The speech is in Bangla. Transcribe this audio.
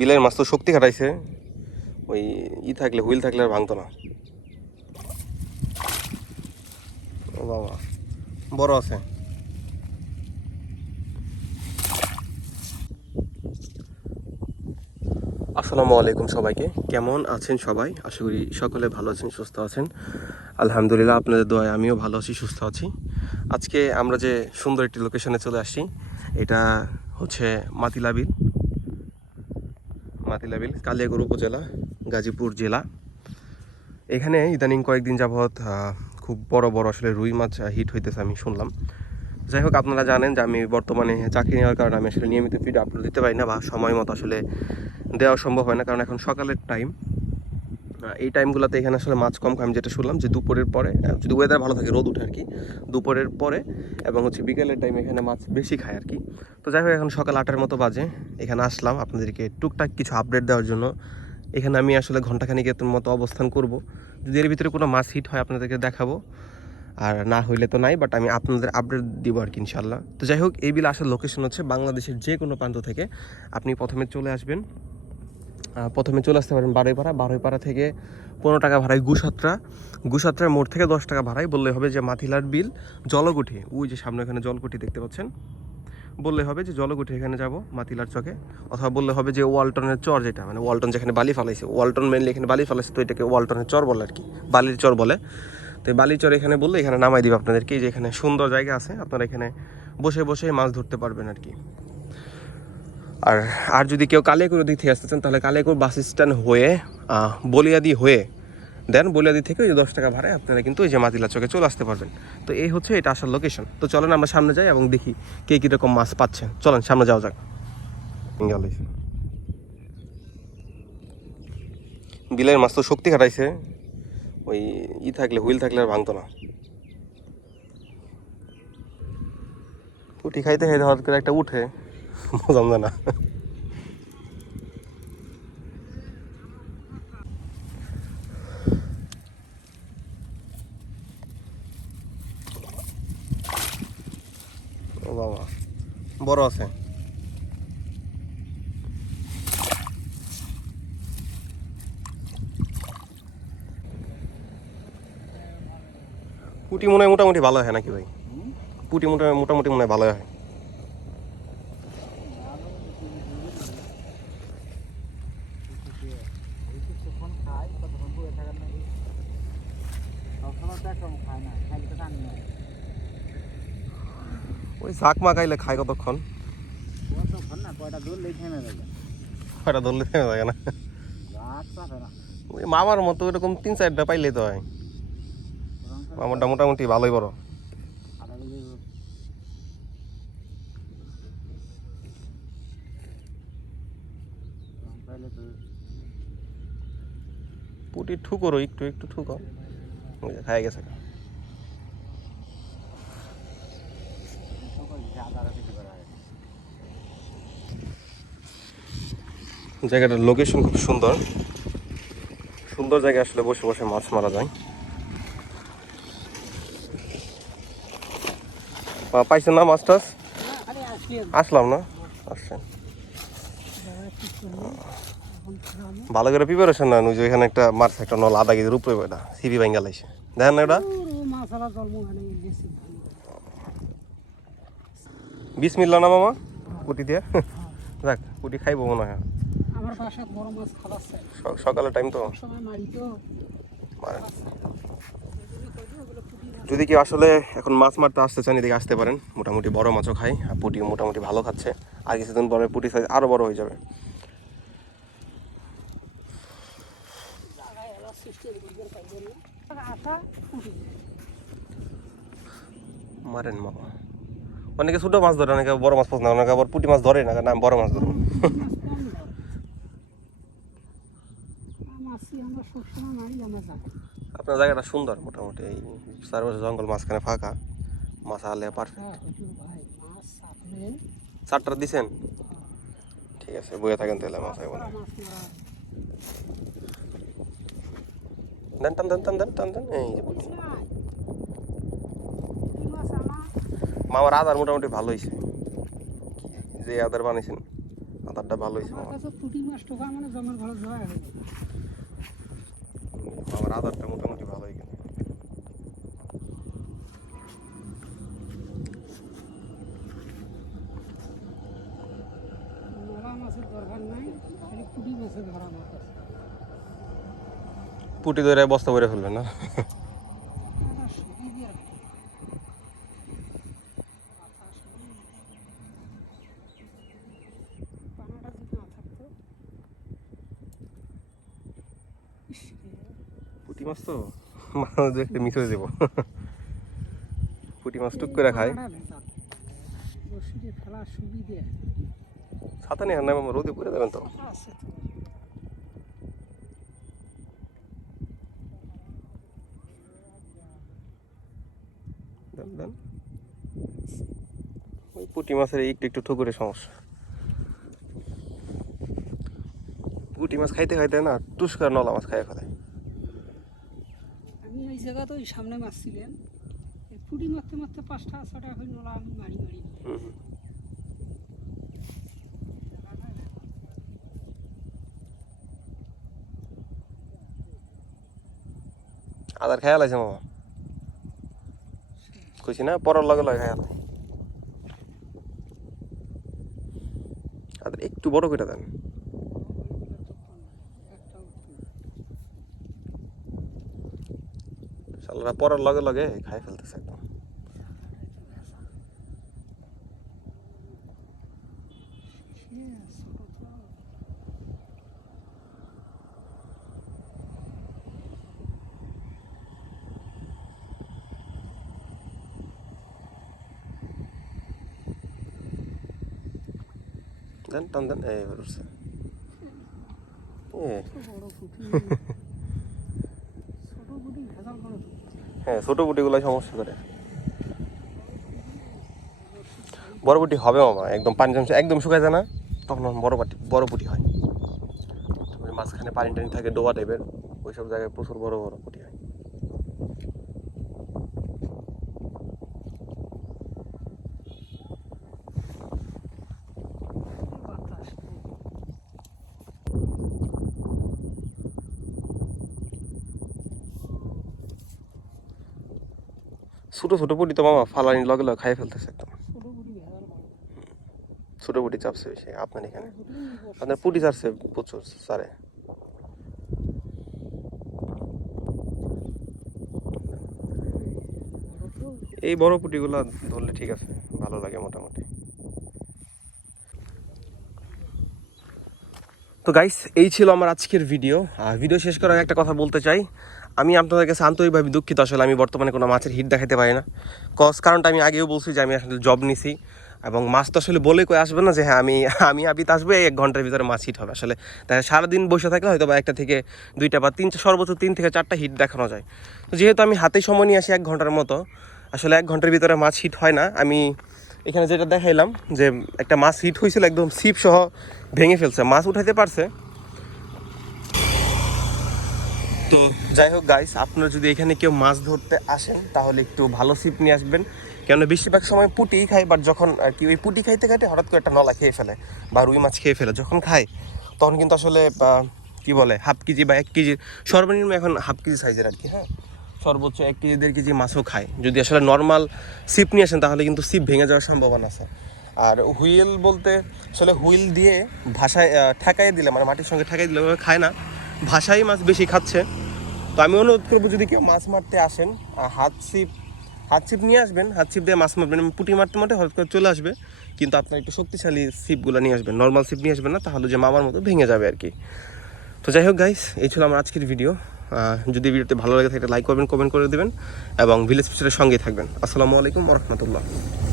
বিলের মাছ তো শক্তি খাটাইছে। ওই ই থাকলে, হুইল থাকলে আর ভাঙতো না। ও বাবা, বড় আছে। আসসালামু আলাইকুম সবাইকে। কেমন আছেন সবাই? আশা করি সকলে ভালো আছেন, সুস্থ আছেন। আলহামদুলিল্লাহ, আপনাদের দোয়ায় আমিও ভালো আছি, সুস্থ আছি। আজকে আমরা যে সুন্দর একটি লোকেশনে চলে আসছি, এটা হচ্ছে মাতিলাবিল মাতিলাবিল, কালিয়াগড় উপজেলা, গাজীপুর জেলা। এখানে ইদানিং কয়েকদিন যাবৎ খুব বড় বড় আসলে রুই মাছ হিট হইতেছে আমি শুনলাম। যাই হোক, আপনারা জানেন যে আমি বর্তমানে চাকরি নেওয়ার কারণে আমি আসলে নিয়মিত ভিডিও আপলোড দিতে পারি না বা সময় মতো আসলে দেওয়া সম্ভব হয় না, কারণ এখন সকালের টাইম এই টাইমগুলোতে এখানে আসলে মাছ কম খাই আমি যেটা শুনলাম যে দুপুরের পরে যদি ওয়েদার ভালো থাকে, রোদ উঠে আর কি দুপুরের পরে এবং হচ্ছে বিকেলের টাইম এখানে মাছ বেশি খায় আর কি তো যাই হোক, এখন সকাল আটটার মতো বাজে, এখানে আসলাম আপনাদেরকে টুকটাক কিছু আপডেট দেওয়ার জন্য। এখানে আমি আসলে ঘন্টাখানিকের মতো অবস্থান করব। যদি এর ভিতরে কোনো মাছ হিট হয়, আপনাদেরকে দেখাবো। আর না হইলে তো নাই বাট আমি আপনাদের আপডেট দিব আর কি ইনশাল্লাহ তো যাই হোক, এই বিল আসার লোকেশন হচ্ছে বাংলাদেশের যে কোনো প্রান্ত থেকে। আপনি প্রথমে চলে আসবেন। প্রথমে চলে আসতে পারেন বারোইপাড়া। বারোইপাড়া থেকে পনেরো টাকা ভাড়ায় গুসাত্রা। গুসাত্রার মোড় থেকে দশ টাকা ভাড়ায় বললে হবে যে মাথিলার বিল জলগুঠি ওই যে সামনে এখানে জলকুঠি দেখতে পাচ্ছেন। বললে হবে যে জলকুঠি এখানে যাব মাতিলার চকে। অথবা বললে হবে যে ওয়ালটনের চর যেটা মানে ওয়ালটন যেখানে বালি ফালাইছে, ওয়ালটন মেনলি এখানে বালি ফালাইছে, তো এটাকে ওয়ালটনের চর বলে আর কি বালির চর বলে। তো এই বালির চর এখানে বললে এখানে নামাই দিবে আপনাদেরকে যে এখানে সুন্দর জায়গা আছে, আপনারা এখানে বসে বসে মাছ ধরতে পারবেন আর কি আর আর যদি কেউ কালিয়াকুর দিক থেকে আসতে চান, তাহলে কালিয়াকুর বাস স্ট্যান্ড হয়ে বলিয়াদি হয়ে দেন। বলিয়াদি থেকে ওই দশ টাকা ভাড়ায় আপনারা কিন্তু ওই যে মাতিলা চকে চলে আসতে পারবেন। তো এই হচ্ছে এটা আসার লোকেশন তো চলেন আমরা সামনে যাই এবং দেখি কে কীরকম মাছ পাচ্ছেন। চলেন, সামনে যাওয়া যাক। বিলের মাছ তো শক্তি খাটাইছে। ওই ই থাকলে, হুইল থাকলে আর ভাঙতো না। পুটি খাইতে খাইতে হঠাৎ করে একটা উঠে। বোঝাম না ও বাবা বড় আছে। পুটি মনে হয় মোটামুটি ভালো হয় নাকি ভাই? পুটি মোটামুটি মোটামুটি মনে হয় ভালো হয়। ওই শাক মা খাইলে খায় কতক্ষণ? কয়টা ধরলে থেমে থাকে না ওই মামার মতো এরকম তিন চারটা পাইলেই তো হয়। মামারটা মোটামুটি ভালোই বড়। পুটি ঠুকরো, একটু একটু ঠুকো। খাই গেছে। জায়গাটার লোকেশন খুব সুন্দর। সুন্দর জায়গায় আসলে বসে বসে মাছ মারা যায়। পাইছেন না মাছ টাছ? আসলাম না? আসছেন। ভালো করে প্রিপারেশন না ওই যে এখানে একটা মাছ একটা নল, আধা কেজির উপরে এটা সিপি ভাঙ্গা লাইছে। দেখেন না এটা বিশ মিলল না মামা? পুটি দিয়ে? যাক পুটি খাইবো মনে হয়। আমার বড় মাছ খাওয়াচ্ছে। স- সকালের টাইম তো? সময় মারি তো। যদি কেউ আসলে এখন মাছ মারতে আসতে চান এদিকে আসতে পারেন। মোটামুটি বড় মাছও খাই আর পুটি মোটামুটি ভালো খাচ্ছে। আর কিছুদিন পরে পুটি সাইজ আরও বড় হয়ে যাবে। মারেন মামা। অনেকে ছোটো মাছ ধরে অনেকে বড় মাছ পছন্দ অনেকে আবার পুটি মাছ ধরে না না বড় মাছ ধর মাছি আমরা সবসময় মারি আমরা জায়গা আপনার জায়গাটা সুন্দর মোটামুটি, এই চারপাশে জঙ্গল মাঝখানে ফাঁকা, মাছ আলে পারফেক্ট চারটা দিছেন? ঠিক আছে, বইয়ে থাকেন তাহলে মাছ আইব না। দেন, টান দেন টান দেন টান, দেন, এই মামার আদার মোটামুটি ভালো হয়েছে যে আদার বানিয়েছেন আদারটা ভালো হয়েছে আদারটা মোটামুটি ভালোই কিন্তু পুটি ধরে বস্তা ভরে ফেলবে না একটা সুতি দিয়ে রাখতে বাতাস নেই। পানাটা যদি না থাকতো ইস রে, পুটি মাছ তো? মানুষ দেখতে মিস হয়ে পুটি মাছ টুক করে খায়। ছাতা নিয়ে না রোদে পড়ে যাবেন তো? ওই পুটি মাছের একটু একটু ঠুকুরে সমস্যা। পুটি মাছ খাইতে খাইতে না টুস্কার নলা মাছ খাই ফেলে। জায়গা তো ওই সামনে মারছিলেন। পুঁটি মারতে মারতে পাঁচটা ছটা হয়ে নলা আমি মারি মারি। আদার খেয়াল আছে মামা? কইছি না, পরের লগে লগে খেয়াল আদার একটু বড় করে দেন। শালারা পরের লগে লগে খাই ফেলতেছে একদম। দেন টান দেন এই উঠছে এ, বড় পুঁটি ছোট পুঁটি ভেজাল করে তো হ্যাঁ ছোটো বুটিগুলো সমস্যা করে। বড় বুটি হবে মামা, একদম পানি জমছে, একদম শুকায় যায় না, তখন বড় বাটি বড় বুটি হয়। মাঝখানে পানি টানি থাকে, ডোবা টাইপের ওইসব জায়গায় প্রচুর বড় বড় পুটি হয় বাতাস ছোট ছোট পুটি তো মামা ফালানি লগে লগে খাই ফেলতেছে একদম। ছোট পুঁটি চাপছে বেশি, আপনার এখানে? আপনার পুটি চারছে প্রচুর, সারে। এই বড় পুটিগুলো ধরলে ঠিক আছে, ভালো লাগে মোটামুটি। তো গাইস এই ছিল আমার আজকের ভিডিও আর ভিডিও শেষ করার একটা কথা বলতে চাই। আমি আপনাদের কাছে আন্তরিকভাবে দুঃখিত আসলে আমি বর্তমানে কোনো মাছের হিট দেখাতে পারি না। কজ কারণটা আমি আগেও বলছি যে আমি আসলে জব নিছি এবং মাছ তো আসলে বলে কই আসবে না যে হ্যাঁ আমি আমি আবিত আসবে এক ঘণ্টার ভিতরে মাছ হিট হবে আসলে। তাই সারাদিন বসে থাকলে হয়তো বা একটা থেকে দুইটা বা তিন সর্বোচ্চ তিন থেকে চারটা হিট দেখানো যায়। তো যেহেতু আমি হাতে সময় নিয়ে আসি এক ঘণ্টার মতো, আসলে এক ঘণ্টার ভিতরে মাছ হিট হয় না। আমি এখানে যেটা দেখাইলাম যে একটা মাছ হিট হয়েছিল একদম সিপ সহ ভেঙে ফেলছে, মাছ উঠাইতে পারছে তো যাই হোক গাইস আপনারা যদি এখানে কেউ মাছ ধরতে আসেন, তাহলে একটু ভালো সিপ নিয়ে আসবেন। কেন বেশিরভাগ সময় পুটিই খায় বাট যখন আর কি, ওই পুটি খাইতে খাইতে হঠাৎ করে একটা নলা খেয়ে ফেলে, বা রুই মাছ খেয়ে ফেলে। যখন খায় তখন কিন্তু আসলে কি বলে, হাফ কেজি বা এক কেজি, সর্বনিম্ন এখন হাফ কেজি সাইজের আর কি হ্যাঁ? সর্বোচ্চ এক কেজি, দেড় কেজি মাছও খায় যদি আসলে নর্মাল সিপ নিয়ে আসেন, তাহলে কিন্তু সিপ ভেঙে যাওয়ার সম্ভাবনা আছে। আর হুইল বলতে, আসলে হুইল দিয়ে ভাষায় ঠেকাই দিলে মানে মাটির সঙ্গে ঠেকাই দিলে খায় না। ভাষাই মাছ বেশি খাচ্ছে। তো আমি অনুরোধ করব যদি কেউ মাছ মারতে আসেন হাত ছিপ হাত ছিপ নিয়ে আসবেন, হাত ছিপ দিয়ে মাছ মারবেন পুঁটি মারতে মারতে হঠাৎ করে চলে আসবে, কিন্তু আপনার একটু শক্তিশালী ছিপগুলো নিয়ে আসবেন নর্মাল ছিপ নিয়ে আসবেন না, তাহলে যে মামার মতো ভেঙে যাবে আর কি। তো যাই হোক গাইস এই ছিল আমার আজকের ভিডিও যদি ভিডিওতে ভালো লাগে থাকে লাইক করবেন কমেন্ট করে দেবেন, এবং ভিলেজ পিকচারের সঙ্গেই থাকবেন। আসসালামু আলাইকুম রহমতুল্লাহ।